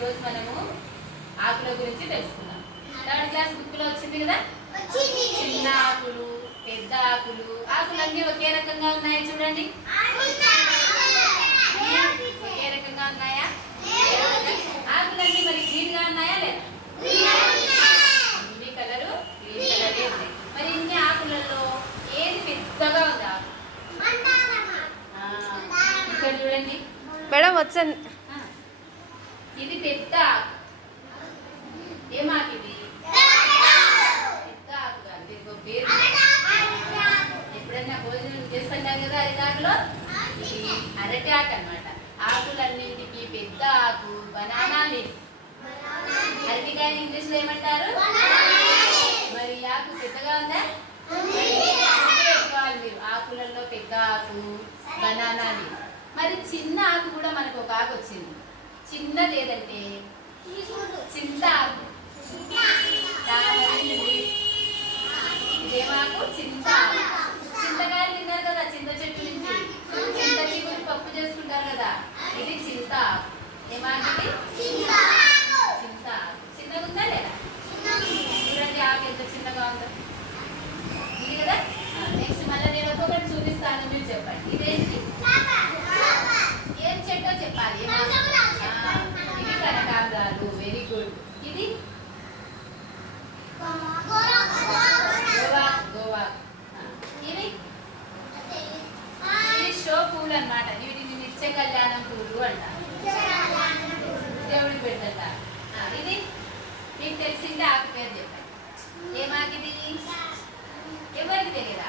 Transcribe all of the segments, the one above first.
ఈరోజు మనము ఆకుల గురించి తెలుసుకుందాం. థర్డ్ క్లాస్ బుక్ లో వచ్చింది కదా, చిన్న ఆకులు, పెద్ద ఆకులు. ఆకులన్నీ ఒకే రకంగా ఉన్నాయా? చూడండి, ఒకే రకంగా ఉన్నాయా? ఆకులన్నీ మరి గ్రీన్ గా ఉన్నాయా లేదా? ఈ కలరు గ్రీన్ కలరే ఉన్నాయి. మరి ఇన్ని ఆకులలో ఏది పెద్దగా ఉందా? ఇక్కడ చూడండి మేడం వచ్చాను. ఇది పెద్ద ఆకు. ఏమాకు ఇది? పెద్ద ఆకు కాదు, దీనికి ఒక పేరు. ఎప్పుడైనా భోజనం చేస్తుంటాం కదా అరిటాకులో, ఇది అరటి ఆకు అన్నమాట. ఆకులన్నింటికి పెద్ద ఆకు బనానా లీఫ్. అరటికాయని ఇంగ్లీష్ లో ఏమంటారు? మరి ఆకు పెద్దగా ఉందా? పెట్టుకోవాలి మీరు. ఆకులలో పెద్ద ఆకు బనానా లీఫ్. మరి చిన్న ఆకు కూడా మనకు ఒక ఆకు వచ్చింది. చిన్నది ఏదంటే చింత ఆకు. ఇదేమాకు? చింత ఆకు. చింతకాయలు తిన్నారు కదా చింత చెట్టు నుంచి, చింత చిగురు పప్పు చేసుకుంటారు కదా, ఇది చింత ఆకు. ఏమాకు? చింత ఆకు. చిన్నగా ఉందా లేదా? చూడండి ఆకు ఎంత చిన్నగా ఉందో. ఇది కదా. నెక్స్ట్ మళ్ళీ నేను ఒక్కొక్కటి చూపిస్తాను, మీరు చెప్పండి. ఇదేంటి? ఏం చెట్టో చెప్పాలి. ఇది కనకాంబరాలు. Very good. ఇది గోవా. ఇది షో పూలు అన్నమాట. వీటిని నిత్య కళ్యాణం పూలు అంటారు, దేవుడికి పెడతారు. ఇది మీకు తెలిసిందే ఆకు పేరు చెప్పండి. ఏమాకిది? ఎవరికి తెలియదా?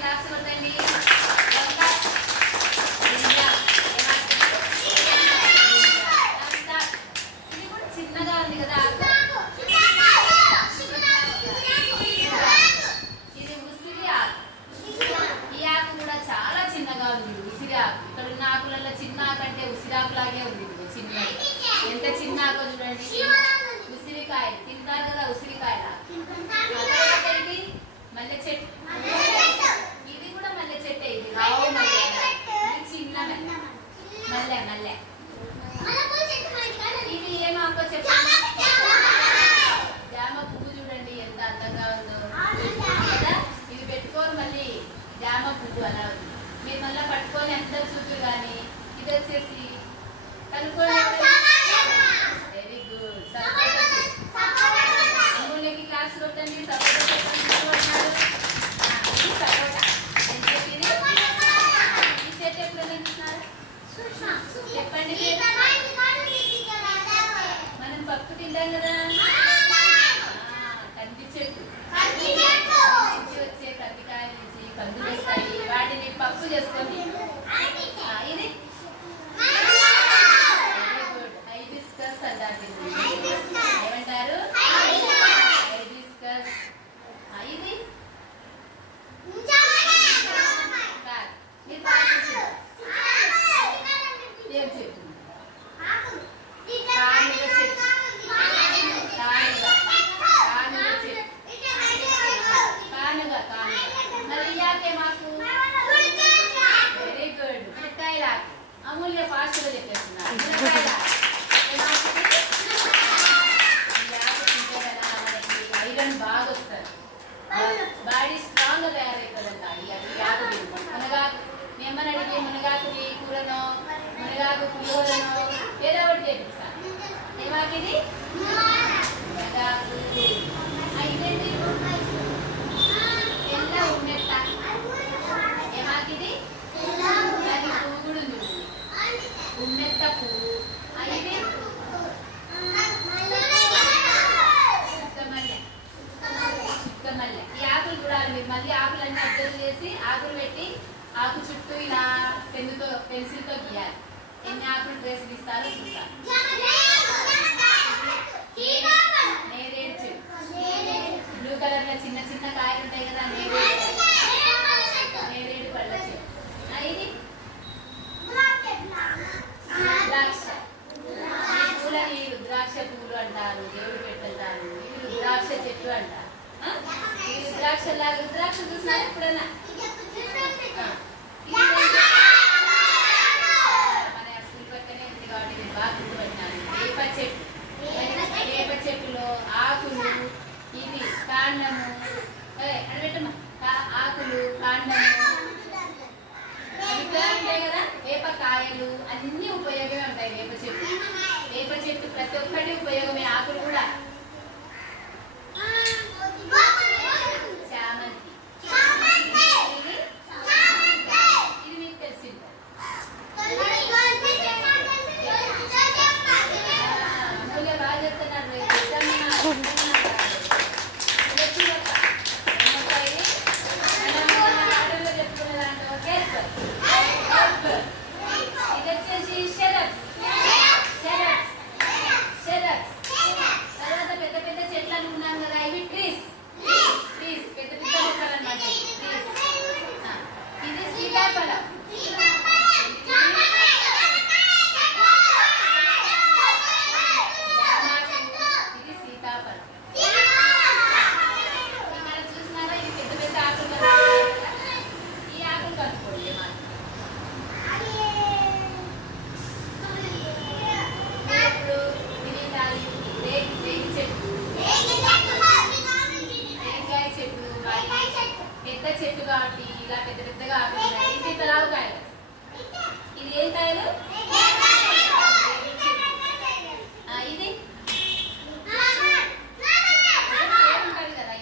క్లాస్ కొట్టండి. ఇది కూడా చిన్నగా ఉంది కదా. ఇది ఉసిరి ఆకు. ఈ ఆకు కూడా చాలా చిన్నగా ఉంది. ఉసిరి ఆకు. ఇక్కడ ఉన్న ఆకులలో చిన్న ఆకు అంటే ఉసిరాకు లాగే ఉంది. చిన్న ఎంత చిన్న ఆకు చూడండి. ఉసిరికాయలు తింటారు కదా, ఉసిరికాయలు. మల్లె చెట్టు. ఇది కూడా మల్లె చెట్టే. ఇది రావు మల్లె. ఇది చిన్న మల్లె. ఇది ఏమాకో చెప్పండి. జామ పువ్వు చూడండి ఎంత అందంగా ఉందో కదా. ఇది పెట్టుకొని మళ్ళీ జామ పువ్వు అలా ఉంది. మీరు మళ్ళీ పట్టుకొని ఎంత చూపు కానీ ఇది వచ్చేసి కనుక్కోండి. Very good. అంగులకి క్లాస్ కొట్టండి. సపోటా చెప్పండి. ఇది సపోటా. ఈ చెట్టు ఎప్పుడైనా చూస్తున్నారు? చెప్పండి. మనం పప్పు తింటాం కదా, కంది చెట్టు. నుంచి వచ్చే కందికాయల నుంచి కందులు వస్తాయి. వాటిని పప్పు చేసుకొని ఇది హైబిస్కస్ అంటారు. ఏమంటారు? హైబిస్కస్. ఇది ఏం చెట్టు? మరి యాకే మాకు? Very good. మునక్కాయల అమూల్య ఫాస్ట్ గా చెప్పేస్తున్నారు. ఐరన్ బాగా వస్తారు, బాడీ స్ట్రాంగ్ గా తయారైతుందంట. మునగాకు మేమని అడిగి మునగాకుని కూరనో మునగాకు పులిహోరనో ఏదో ఒకటి చేపిస్తాను. ఏమాకిది? మునగాకు. ఇదేంటి? తెల్ల ఉమ్మెత్త. ఏమాకిది? దాని పువ్వు కూడా ఉంది, ఉమ్మెత్త పువ్వు. ఇది చుక్కమల్లె. ఈ ఆకులు చూడాలి మీరు. మళ్ళీ ఆకులన్నీ అబ్జర్వ్ చేసి ఆకులు పెట్టి ఆకు చుట్టూ ఇలా పెన్సిల్తో గీయాలి. ఎన్ని ఆకులు డ్రెస్ తీస్తారో చూస్తారు. నేరేడు చెట్టు. బ్లూ కలర్ లో చిన్న చిన్న కాయలు ఉంటాయి కదా, నేరేడు పళ్ళ చెట్టు. ఇది ద్రాక్ష. పూలని రుద్రాక్ష పూలు అంటారు, దేవుడు పెట్టంటారు. ఇది రుద్రాక్ష చెట్టు అంటారు. ఈ రుద్రాక్ష లాగా రుద్రాక్ష చూసినారు ఎప్పుడైనా? కాయలు అన్ని ఉపయోగమే ఉంటాయి. వేప చెట్టు ప్రతి ఒక్కటి ఉపయోగమే. ఆకులు కూడా చామంతి, ఇది మీకు తెలిసింది. అందులో బాగా చెప్తున్నారు. ఇది వచ్చేసి షెరప్స్. తర్వాత పెద్ద పెద్ద చెట్లు అనుకున్నాం కదా, ఇవి ట్రీస్. పెద్ద పెద్ద మొక్కలు అన్నమాట. ఇది సీతాఫలం. ఇది సీతాఫలం. ఇక్కడ చూసినారా, ఇది పెద్ద పెద్ద ఆకులు కదా. ఈ ఆకులు కనుక్కోండి. ఇప్పుడు మిరియాలు, రేగి చెట్టు, రేగికాయ చెట్టు, పెద్ద చెట్టు కాబట్టి ఇలా పెద్ద పెద్దగా ఆకులు ఉన్నాయి. సీతలావు కాయలు. ఇది ఏం కాయలు? ఇది ఉంటుంది కదా,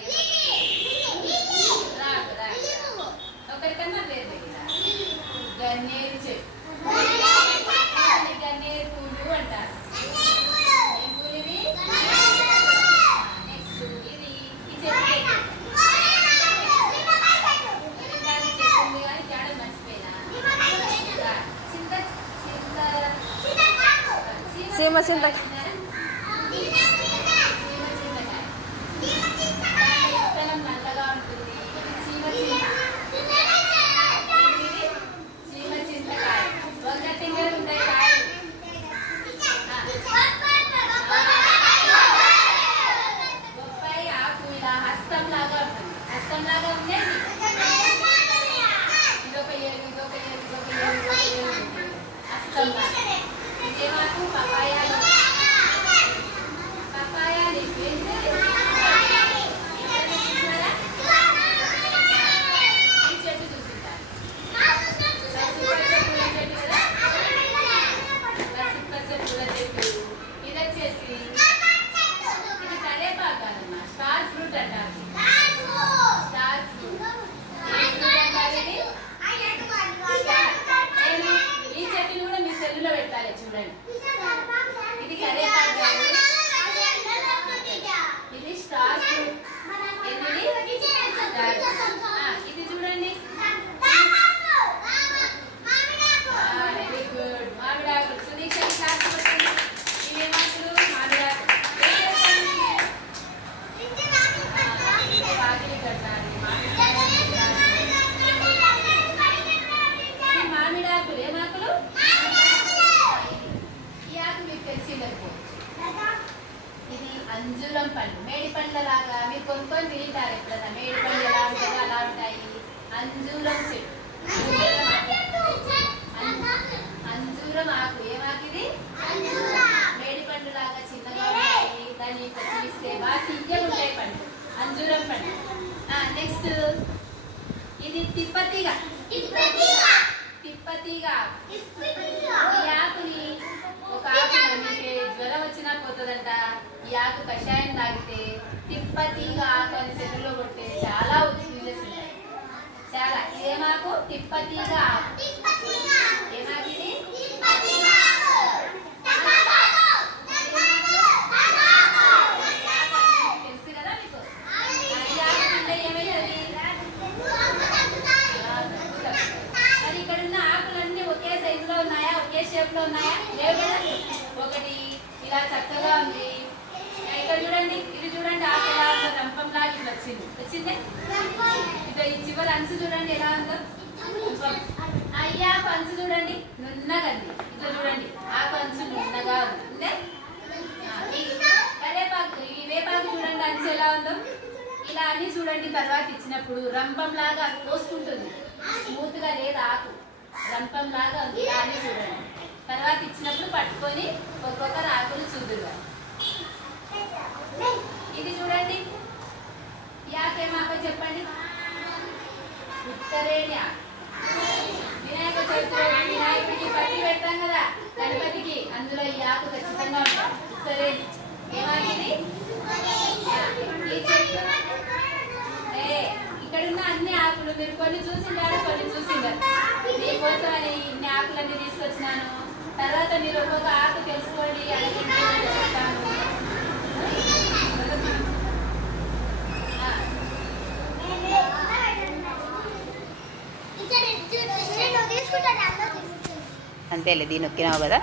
ఒకరికన్నా లేదు. గన్నేరు చెట్టు, గన్నేరు పూలు అంటారు. ఏం పూలు ఇవి? నెక్స్ట్ ఇది ఈ చెట్టు ఉంది కానీ తేడా మర్చిపోయినా. సీమ చింతకాయ. విత్తనం నల్లగా ఉంటుంది. సీమ చింతకాయ. వంక టింగలు ఉంటాయి కాయలు. బొప్పాయి ఆకు ఇలా హస్తం లాగా ఉంటుంది. హస్తం లాగా ఉండేది. ఇదొక ఏరు, ఇదొక ఏరు, ఇదొక ఏరు, ఇదొక ఏరు. హస్తం లాగా. ఇదేమాకు పపాయాలు. పపాయాలు ఈ చెట్టు చూసుకుంటారు. పసుపచ్చ పూల చెట్టు. ఇది వచ్చేసి ఇది కరేపాకు అన్నమాట. స్టార్ ఫ్రూట్ అంటారు. Star fruit. ఈ చెట్టుని కూడా మీ సెల్లులో పెట్టాలి. చూడండి, ఇది కరేపాకు. ఇది స్టార్ ఫ్రూట్. ఇది చూడండి, వెరీ గుడ్. మామిడాకులు. సుదీక్ష క్లాస్ వస్తుంది. ఇవేమాకులు? మామిడాకులు. వాకిలి కట్టాలి. మామిడాకులు ఏమాకులు? ఈ ఆకు మీకు తెలిసిందనుకో. ఇది అంజూరం పండు. మేడి పండ్ల లాగా మీరు కొనుక్కొని తింటారు ఎప్పుడన్నా. మేడి పండ్లు ఎలా ఉంటాయో అలా ఉంటాయి. అంజూరం చెట్టు. అంజూరం ఆకు. ఏమాకిది? మేడి పండు లాగా చిన్నగా ఉంటాయి. దాన్ని తీస్తే బాగా తియ్యగా ఉంటాయి పండు. అంజూరం పండు. నెక్స్ట్ ఇది తిప్పతీగ. ఈ ఆకుని ఒక ఆకు నమ్మితే జ్వరం వచ్చినా పోతుందంట. ఈ ఆకు కషాయం తాగితే తిప్పతీగ ఆకు అని చెరువులో కొట్టే చాలా యూజెస్ ఉన్నాయి. చాలా. ఇదేమాకు? తిప్పతీగ ఆకు. ఏమాకు ఇది? తెలుసు కదా మీకు. ఈ ఆకు తింటే ఏమైతుంది? మరి ఇక్కడ ఉన్న ఆకులన్నీ ఒకే సైజులో ఉన్నాయా? ఒకే షేప్ లో ఉన్నాయా? లేవు కదా. ఒకటి ఇలా చక్కగా ఉంది. ఇక్కడ చూడండి, ఇది చూడండి, ఆకు ఎలా ఉందో. రంపంలాగా ఇట్లా వచ్చిందే. ఇదో ఈ చివరి అంచు చూడండి ఎలా ఉందో. అయ్యా అంచు చూడండి, నున్నగా ఉంది. ఇట్లా చూడండి, ఆకు అంచు నున్నగా ఉంది. కరేపాకు, ఈ వేపాకు చూడండి అంచు ఎలా ఉందో. ఇలా అని చూడండి. తర్వాత ఇచ్చినప్పుడు రంపం లాగా కోసుకుంటుంది. స్మూత్ గా లేదు ఆకు, రంపం లాగా ఉంది. ఇలా అని చూడండి. తర్వాత ఇచ్చినప్పుడు పట్టుకొని ఒక్కొక్కరు ఆకులు చూదుగా. ఇది చూడండి, ఈ ఆకు ఏమాకో చెప్పండి. ఉత్తరేణి ఆకు. వినాయక చవితి రోజు వినాయకుడికి పట్టి పెడతాం కదా గణపతికి, అందులో ఈ ఆకు ఖచ్చితంగా ఉంటాం. సరే ఏమాగింది ఈ చెట్టు ఇక్కడున్న అన్ని ఆకులు మీరు కొన్ని చూసిండారు, కొన్ని చూసిండారు. మీకోసం అని ఇన్ని ఆకులన్నీ తీసుకొచ్చినాను. తర్వాత మీరు ఒక్కొక్క ఆకు తెలుసుకోండి, అలాగే చెప్తాను. అంతేలే, దీన్ని నొక్కినావు కదా.